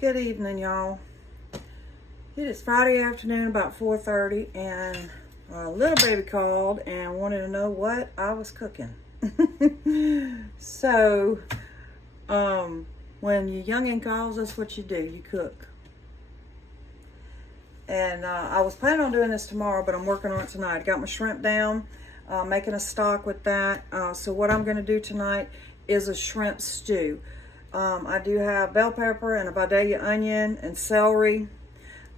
Good evening, y'all. It is Friday afternoon, about 4:30, and a little baby called and wanted to know what I was cooking. So, when your youngin' calls, that's what you do. You cook. And I was planning on doing this tomorrow, but I'm working on it tonight. I got my shrimp down, making a stock with that. So what I'm going to do tonight is a shrimp stew. I do have bell pepper and a Vidalia onion and celery,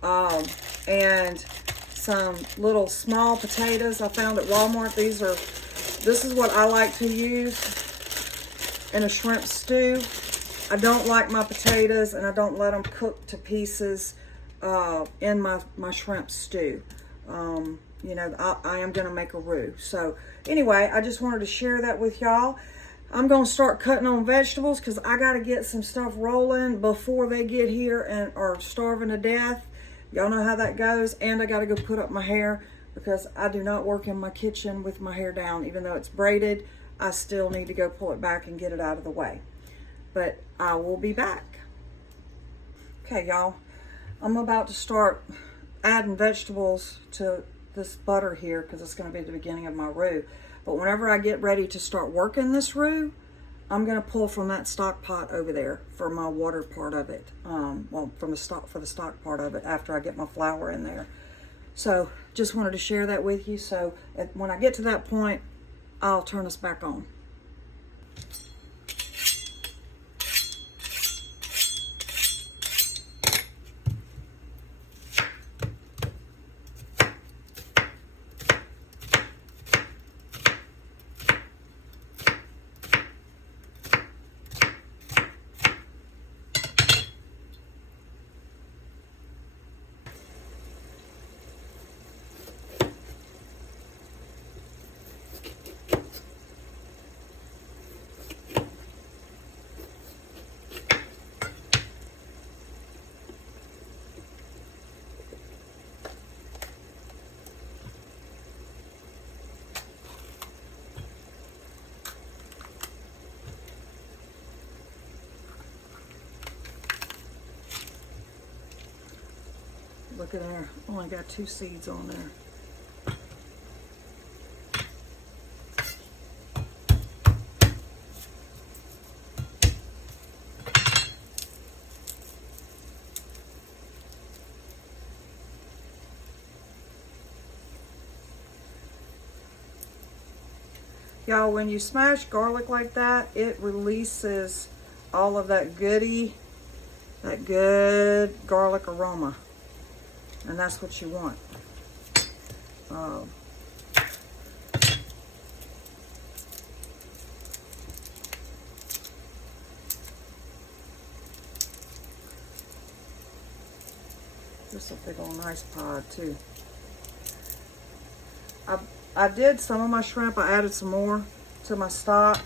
and some little small potatoes I found at Walmart. This is what I like to use in a shrimp stew. I don't like my potatoes, and I don't let them cook to pieces in my shrimp stew. You know, I am going to make a roux. So anyway, I just wanted to share that with y'all. I'm going to start cutting on vegetables because I got to get some stuff rolling before they get here and are starving to death. Y'all know how that goes. And I got to go put up my hair because I do not work in my kitchen with my hair down. Even though it's braided, I still need to go pull it back and get it out of the way. But I will be back. Okay, y'all. I'm about to start adding vegetables to this butter here because it's going to be the beginning of my roux. But whenever I get ready to start working this roux, I'm going to pull from that stock pot over there for my water part of it. Well, from the stock for the stock part of it after I get my flour in there. So just wanted to share that with you. So when I get to that point, I'll turn us back on. Look at there, only got 2 seeds on there. Y'all, when you smash garlic like that, it releases all of that good garlic aroma. And that's what you want. This is a big old nice pod too. I did some of my shrimp. I added some more to my stock,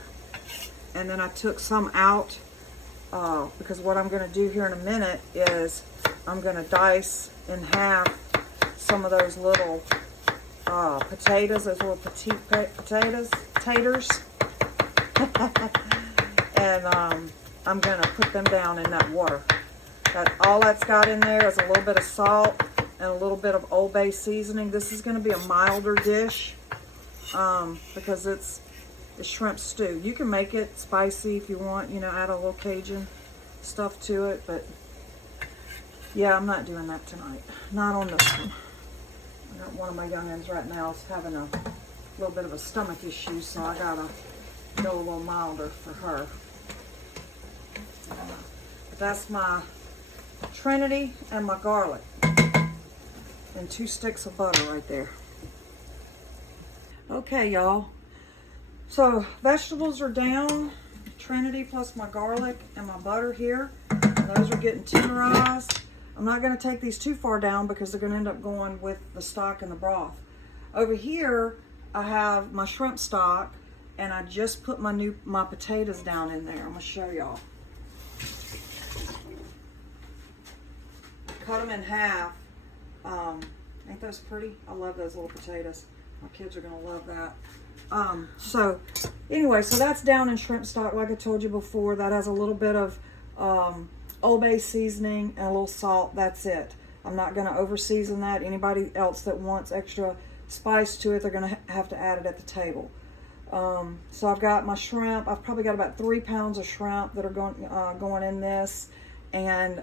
and then I took some out because what I'm going to do here in a minute is I'm going to dice in half some of those little potatoes, those little petite taters. And I'm going to put them down in that water. All that's got in there is a little bit of salt and a little bit of Old Bay seasoning. This is going to be a milder dish because it's a shrimp stew. You can make it spicy if you want, you know, add a little Cajun stuff to it, but yeah, I'm not doing that tonight. Not on this one. I got one of my youngins right now is having a little bit of a stomach issue, so I gotta go a little milder for her. But that's my Trinity and my garlic. And 2 sticks of butter right there. Okay, y'all. So vegetables are down. Trinity plus my garlic and my butter here. And those are getting tenderized. I'm not going to take these too far down because they're going to end up going with the stock and the broth. Over here, I have my shrimp stock, and I just put my potatoes down in there. I'm going to show y'all. Cut them in half. Ain't those pretty? I love those little potatoes. My kids are going to love that. So anyway, so that's down in shrimp stock. Like I told you before, that has a little bit of Old Bay seasoning and a little salt. That's it. I'm not going to over season that. Anybody else that wants extra spice to it, they're going to have to add it at the table. So I've got my shrimp. I've probably got about 3 pounds of shrimp that are going in this. And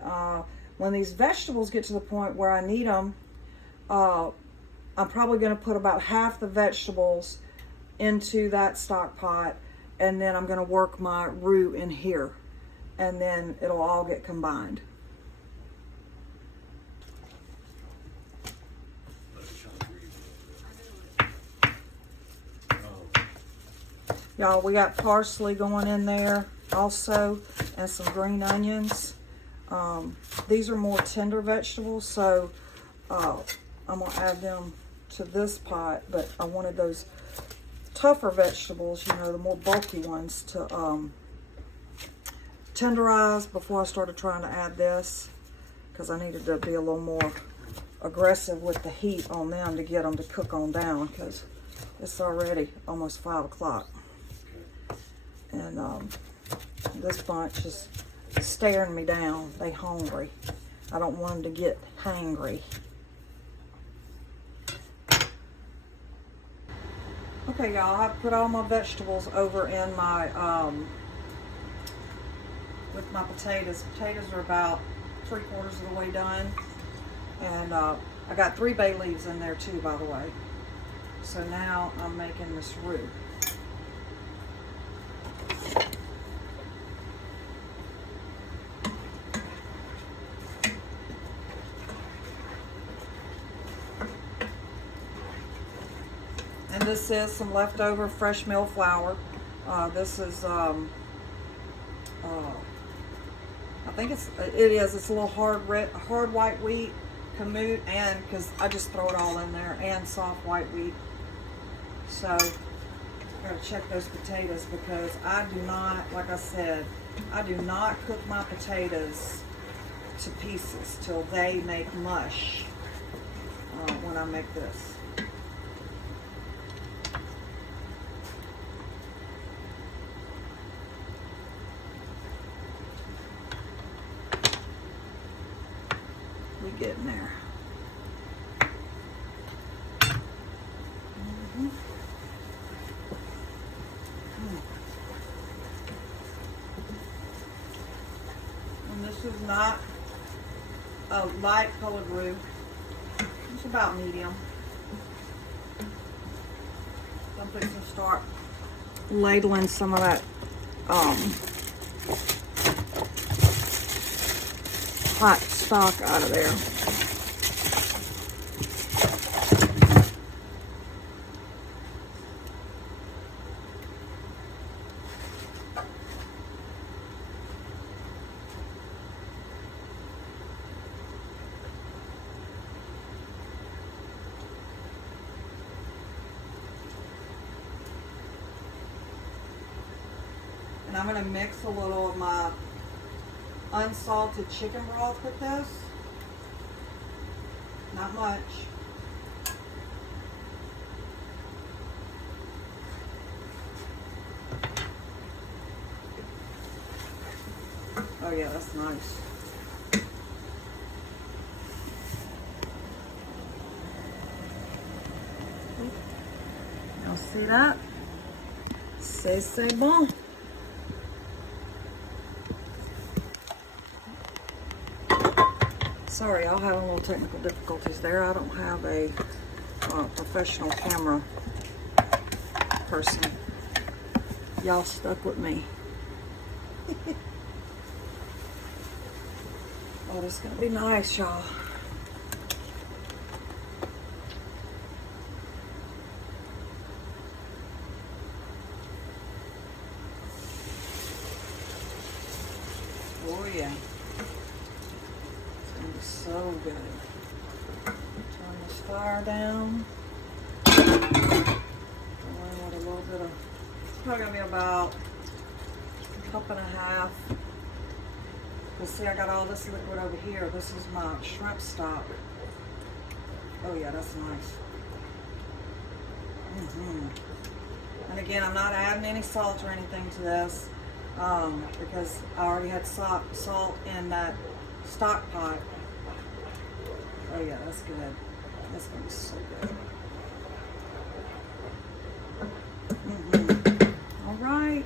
when these vegetables get to the point where I need them, I'm probably going to put about half the vegetables into that stock pot, and then I'm going to work my roux in here, and then it'll all get combined. Y'all, we got parsley going in there also, and some green onions. These are more tender vegetables, so I'm going to add them to this pot, but I wanted those tougher vegetables, you know, the more bulky ones, to tenderize before I started trying to add this, because I needed to be a little more aggressive with the heat on them to get them to cook on down, because it's already almost 5 o'clock. And this bunch is staring me down. They hungry. I don't want them to get hangry. Okay, y'all, I put all my vegetables over in my, with my potatoes. Potatoes are about 3/4 of the way done. And I got 3 bay leaves in there too, by the way. So now I'm making this roux. And this is some leftover fresh mill flour. This is, I think it's a little hard white wheat, kamut, and because I just throw it all in there, and soft white wheat. So I gotta check those potatoes, because I do not, like I said, I do not cook my potatoes to pieces till they make mush when I make this. Getting there. And this is not a light colored roux. It's about medium. I'm fixing to start ladling some of that hot stock out of there. And I'm going to mix a little of my unsalted chicken broth with this. Not much. Oh yeah, that's nice. Y'all see that? C'est bon. Sorry, I'll have a little technical difficulties there. I don't have a professional camera person. Y'all stuck with me. Oh, this is gonna be nice, y'all. Oh yeah. So good. Turn this fire down. With a little bit of, it's probably gonna be about a cup and a half. You'll see I got all this liquid over here. This is my shrimp stock. Oh yeah, that's nice. And again, I'm not adding any salt or anything to this. because I already had salt in that stock pot. Oh yeah, that's good. That's gonna be so good. All right.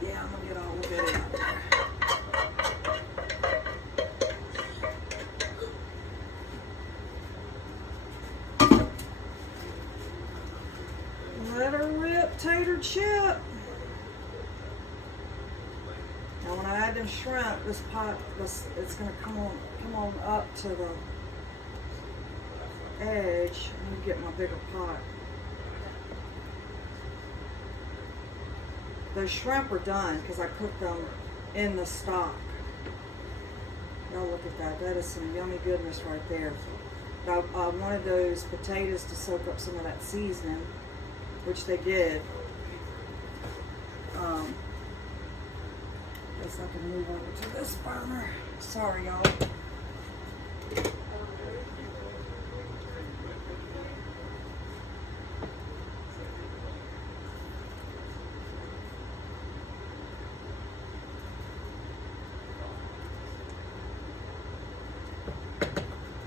Yeah, I'm gonna get all of it out there. Let her rip, tater chip. Now when I add the shrimp, this pot, it's gonna come on up to the edge. I need to get my bigger pot. The shrimp are done because I cooked them in the stock. Y'all look at that. That is some yummy goodness right there. But I wanted those potatoes to soak up some of that seasoning, which they did. Guess I can move over to this burner. Sorry, y'all.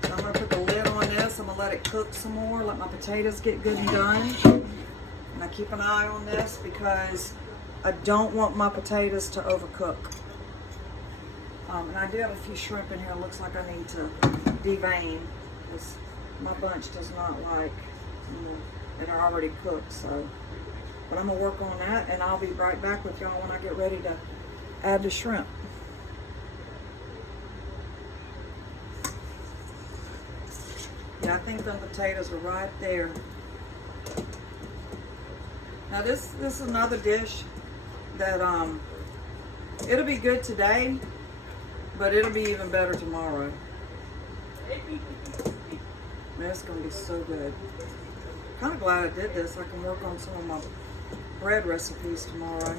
I'm going to put the lid on this. I'm going to let it cook some more, let my potatoes get good and done. And I keep an eye on this because I don't want my potatoes to overcook. And I do have a few shrimp in here. It looks like I need to devein because my bunch does not like that are already cooked. So, but I'm going to work on that and I'll be right back with y'all when I get ready to add the shrimp. Yeah, I think the potatoes are right there. Now this is another dish that it'll be good today, but it'll be even better tomorrow. Man, it's gonna be so good. Kind of glad I did this. I can work on some of my bread recipes tomorrow.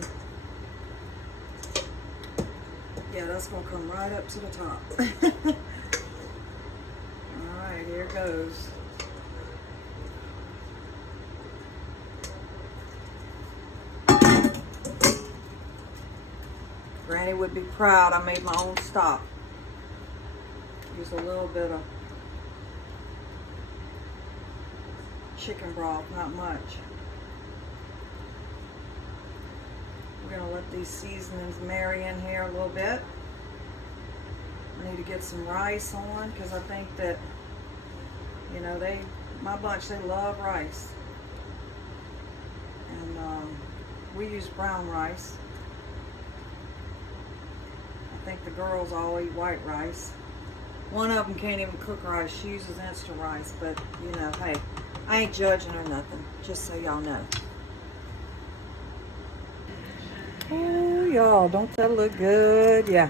Yeah, that's gonna come right up to the top. Alright, here goes. Granny would be proud I made my own stock. Use a little bit of chicken broth, not much. We're going to let these seasonings marry in here a little bit. I need to get some rice on because I think that, you know, my bunch, they love rice. And we use brown rice. I think the girls all eat white rice. One of them can't even cook rice. She uses Insta rice, but you know, hey, I ain't judging or nothing, just so y'all know. Oh, y'all, don't that look good? Yeah.